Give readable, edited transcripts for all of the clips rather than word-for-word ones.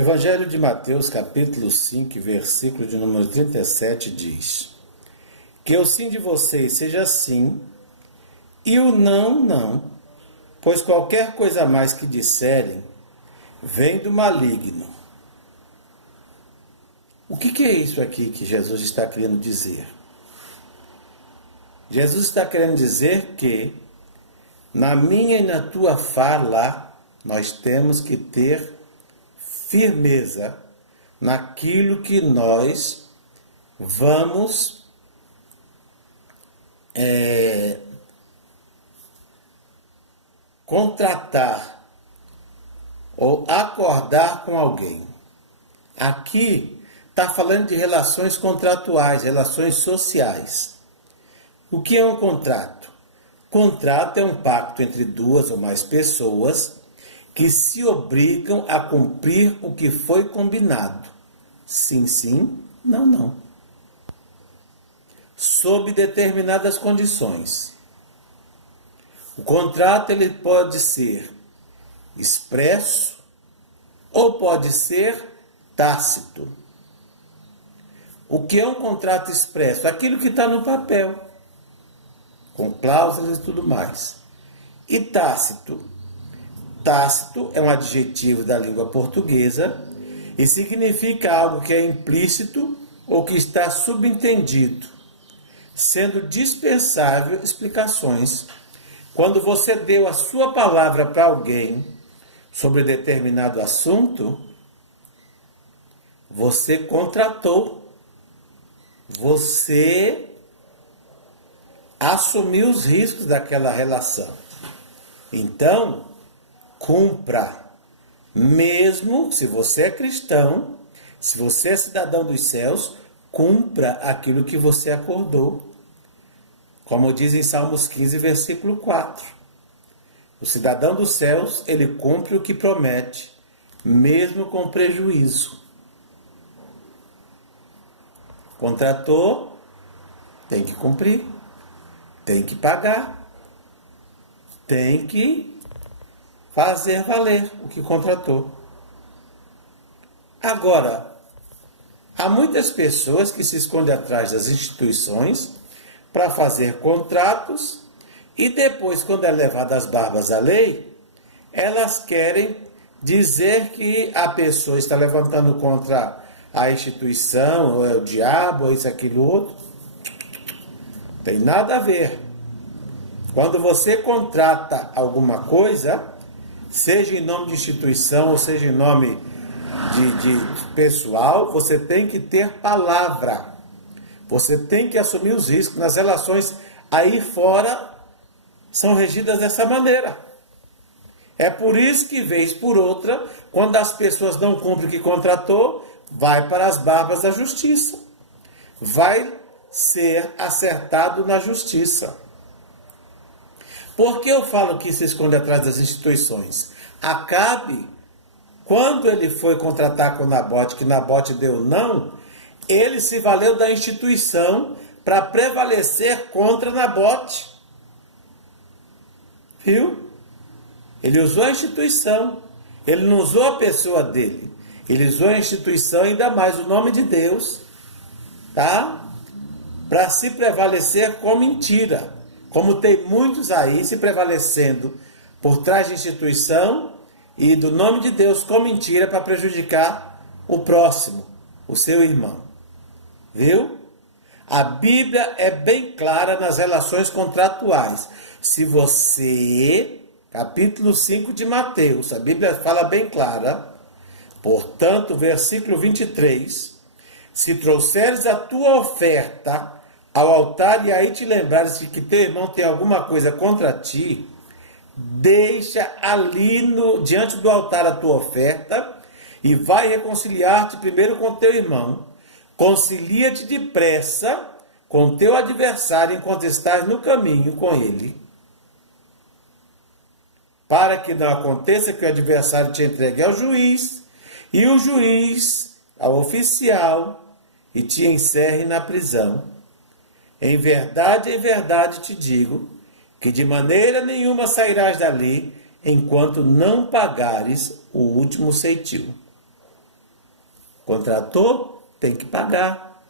Evangelho de Mateus, capítulo 5, versículo de número 37 diz: Que o sim de vocês seja sim e o não, não, pois qualquer coisa a mais que disserem vem do maligno. O que é isso aqui que Jesus está querendo dizer? Jesus está querendo dizer que na minha e na tua fala nós temos que ter firmeza naquilo que nós vamos contratar ou acordar com alguém. Aqui está falando de relações contratuais, relações sociais. O que é um contrato? Contrato é um pacto entre duas ou mais pessoas que se obrigam a cumprir o que foi combinado. Sim, sim, não, não. Sob determinadas condições. O contrato ele pode ser expresso ou pode ser tácito. O que é um contrato expresso? Aquilo que está no papel, com cláusulas e tudo mais. E tácito? Tácito é um adjetivo da língua portuguesa e significa algo que é implícito ou que está subentendido, sendo dispensável explicações. Quando você deu a sua palavra para alguém sobre determinado assunto, você contratou, você assumiu os riscos daquela relação. Então, cumpra, mesmo se você é cristão, se você é cidadão dos céus, cumpra aquilo que você acordou. Como diz em Salmos 15, versículo 4. O cidadão dos céus, ele cumpre o que promete, mesmo com prejuízo. Contratou, tem que cumprir, tem que pagar, tem que fazer valer o que contratou. Agora, há muitas pessoas que se escondem atrás das instituições para fazer contratos e depois, quando é levado às barbas à lei, elas querem dizer que a pessoa está levantando contra a instituição, ou é o diabo, ou isso, aquilo, outro. Tem nada a ver. Quando você contrata alguma coisa, seja em nome de instituição ou seja em nome de pessoal, você tem que ter palavra. Você tem que assumir os riscos. Nas relações aí fora são regidas dessa maneira. É por isso que, vez por outra, quando as pessoas não cumprem o que contratou, vai para as barbas da justiça. Vai ser acertado na justiça. Por que eu falo que se esconde atrás das instituições? Acabe, quando ele foi contratar com Nabote, que Nabote deu não, ele se valeu da instituição para prevalecer contra Nabote. Viu? Ele usou a instituição. Ele não usou a pessoa dele. Ele usou a instituição, ainda mais o nome de Deus, tá? Para se prevalecer com mentira. Como tem muitos aí se prevalecendo por trás de instituição e do nome de Deus com mentira para prejudicar o próximo, o seu irmão. Viu? A Bíblia é bem clara nas relações contratuais. Se você, capítulo 5 de Mateus, a Bíblia fala bem clara, portanto, versículo 23, se trouxeres a tua oferta ao altar e aí te lembrares de que teu irmão tem alguma coisa contra ti, deixa ali diante do altar a tua oferta e vai reconciliar-te primeiro com teu irmão. Concilia-te depressa com teu adversário enquanto estás no caminho com ele, para que não aconteça que o adversário te entregue ao juiz e o juiz ao oficial e te encerre na prisão. Em verdade te digo, que de maneira nenhuma sairás dali, enquanto não pagares o último ceitil. Contratou, tem que pagar.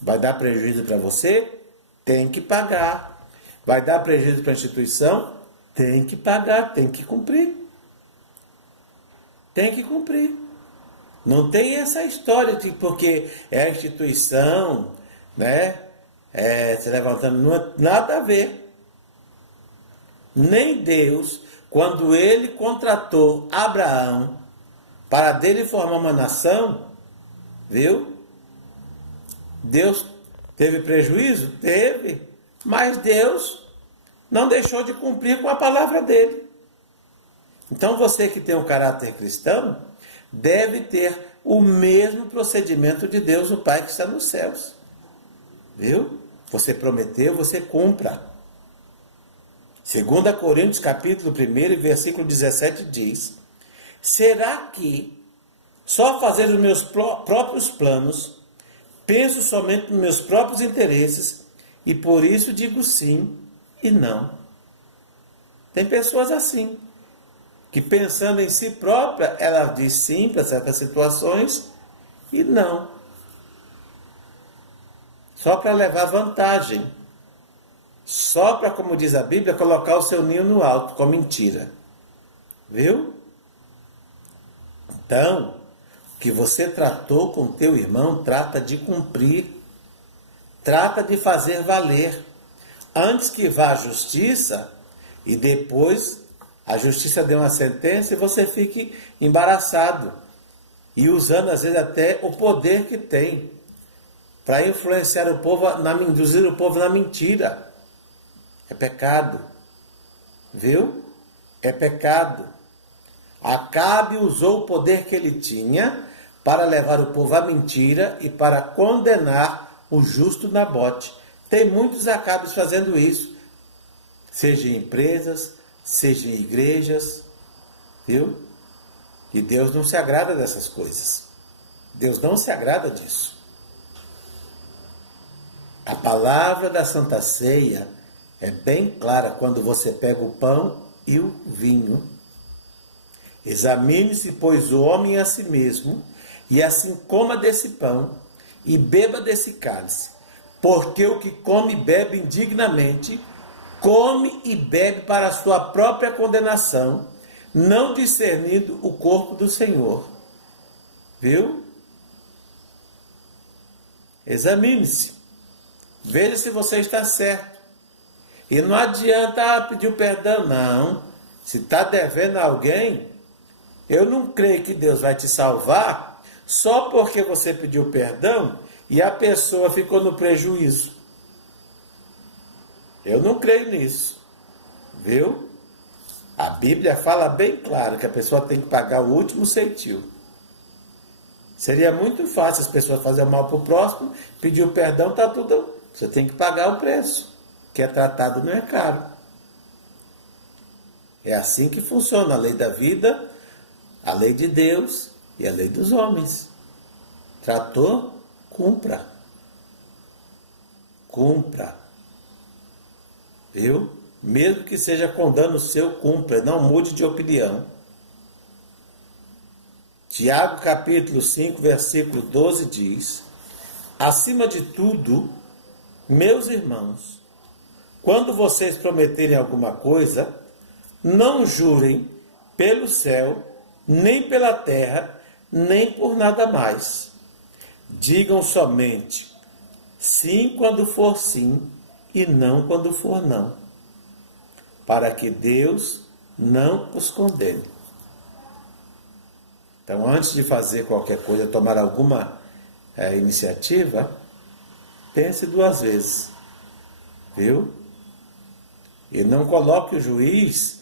Vai dar prejuízo para você? Tem que pagar. Vai dar prejuízo para a instituição? Tem que pagar, tem que cumprir. Tem que cumprir. Não tem essa história de porque é a instituição, né? Se levantando, nada a ver. Nem Deus, quando ele contratou Abraão para dele formar uma nação, viu? Deus teve prejuízo? Teve. Mas Deus não deixou de cumprir com a palavra dele. Então você que tem um caráter cristão, deve ter o mesmo procedimento de Deus, o Pai que está nos céus. Viu? Você prometeu, você cumpra. 2 Coríntios capítulo 1, versículo 17 diz: será que só fazer os meus próprios planos, penso somente nos meus próprios interesses e por isso digo sim e não? Tem pessoas assim, que pensando em si própria, ela diz sim para certas situações e não. Só para levar vantagem. Só para, como diz a Bíblia, colocar o seu ninho no alto, com mentira. Viu? Então, o que você tratou com teu irmão, trata de cumprir. Trata de fazer valer. Antes que vá à justiça e depois a justiça dê uma sentença e você fique embaraçado. E usando, às vezes, até o poder que tem para influenciar o povo, induzir o povo na mentira. É pecado. Viu? É pecado. Acabe usou o poder que ele tinha para levar o povo à mentira e para condenar o justo Nabote. Tem muitos Acabes fazendo isso. Seja em empresas, seja em igrejas. Viu? E Deus não se agrada dessas coisas. Deus não se agrada disso. A palavra da Santa Ceia é bem clara quando você pega o pão e o vinho. Examine-se, pois, o homem a si mesmo, e assim coma desse pão e beba desse cálice. Porque o que come e bebe indignamente, come e bebe para a sua própria condenação, não discernindo o corpo do Senhor. Viu? Examine-se. Veja se você está certo. E não adianta pedir o perdão, não. Se está devendo a alguém, eu não creio que Deus vai te salvar só porque você pediu perdão e a pessoa ficou no prejuízo. Eu não creio nisso. Viu? A Bíblia fala bem claro que a pessoa tem que pagar o último centil. Seria muito fácil as pessoas fazerem mal para o próximo, pedir o perdão, está tudo. Você tem que pagar o preço. Que é tratado não é caro. É assim que funciona a lei da vida, a lei de Deus e a lei dos homens. Tratou, cumpra. Cumpra. Viu? Mesmo que seja com dano seu, cumpra. Não mude de opinião. Tiago capítulo 5, versículo 12 diz: acima de tudo, meus irmãos, quando vocês prometerem alguma coisa, não jurem pelo céu, nem pela terra, nem por nada mais. Digam somente sim quando for sim e não quando for não, para que Deus não os condene. Então, antes de fazer qualquer coisa, tomar alguma iniciativa, pense duas vezes, viu? E não coloque o juiz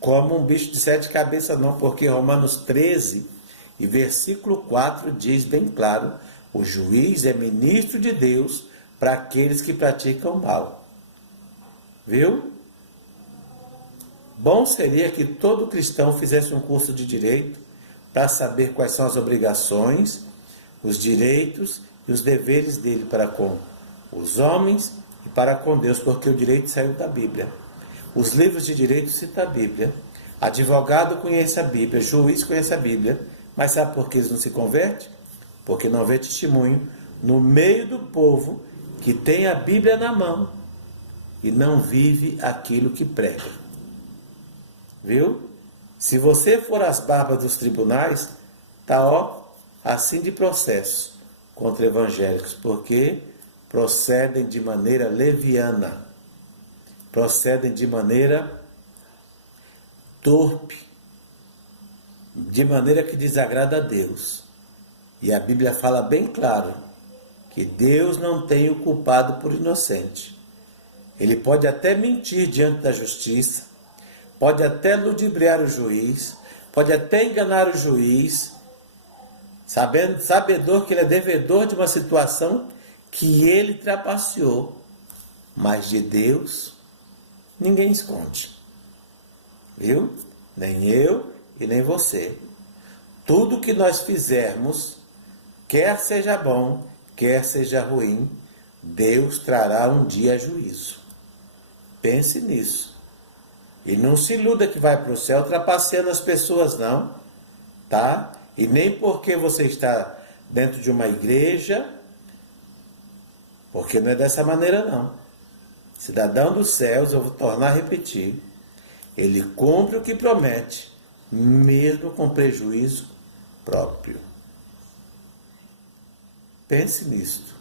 como um bicho de sete cabeças, não, porque Romanos 13 e versículo 4 diz bem claro: o juiz é ministro de Deus para aqueles que praticam mal. Viu? Bom seria que todo cristão fizesse um curso de direito para saber quais são as obrigações, os direitos e os deveres dele para com os homens e para com Deus, porque o direito saiu da Bíblia. Os livros de direito citam a Bíblia. Advogado conhece a Bíblia, juiz conhece a Bíblia, mas sabe por que eles não se convertem? porque não vê testemunho no meio do povo que tem a Bíblia na mão e não vive aquilo que prega. Viu? Se você for às barbas dos tribunais, tá assim de processo contra evangélicos, porque procedem de maneira leviana, procedem de maneira torpe, de maneira que desagrada a Deus. E a Bíblia fala bem claro que Deus não tem o culpado por inocente. Ele pode até mentir diante da justiça, pode até ludibriar o juiz, pode até enganar o juiz, sabedor que ele é devedor de uma situação que ele trapaceou. Mas de Deus, ninguém esconde. Viu? Nem eu e nem você. Tudo que nós fizermos, quer seja bom, quer seja ruim, Deus trará um dia juízo. Pense nisso. E não se iluda que vai para o céu trapaceando as pessoas, não. Tá? E nem porque você está dentro de uma igreja, porque não é dessa maneira, não. Cidadão dos céus, eu vou tornar a repetir, ele cumpre o que promete, mesmo com prejuízo próprio. Pense nisto.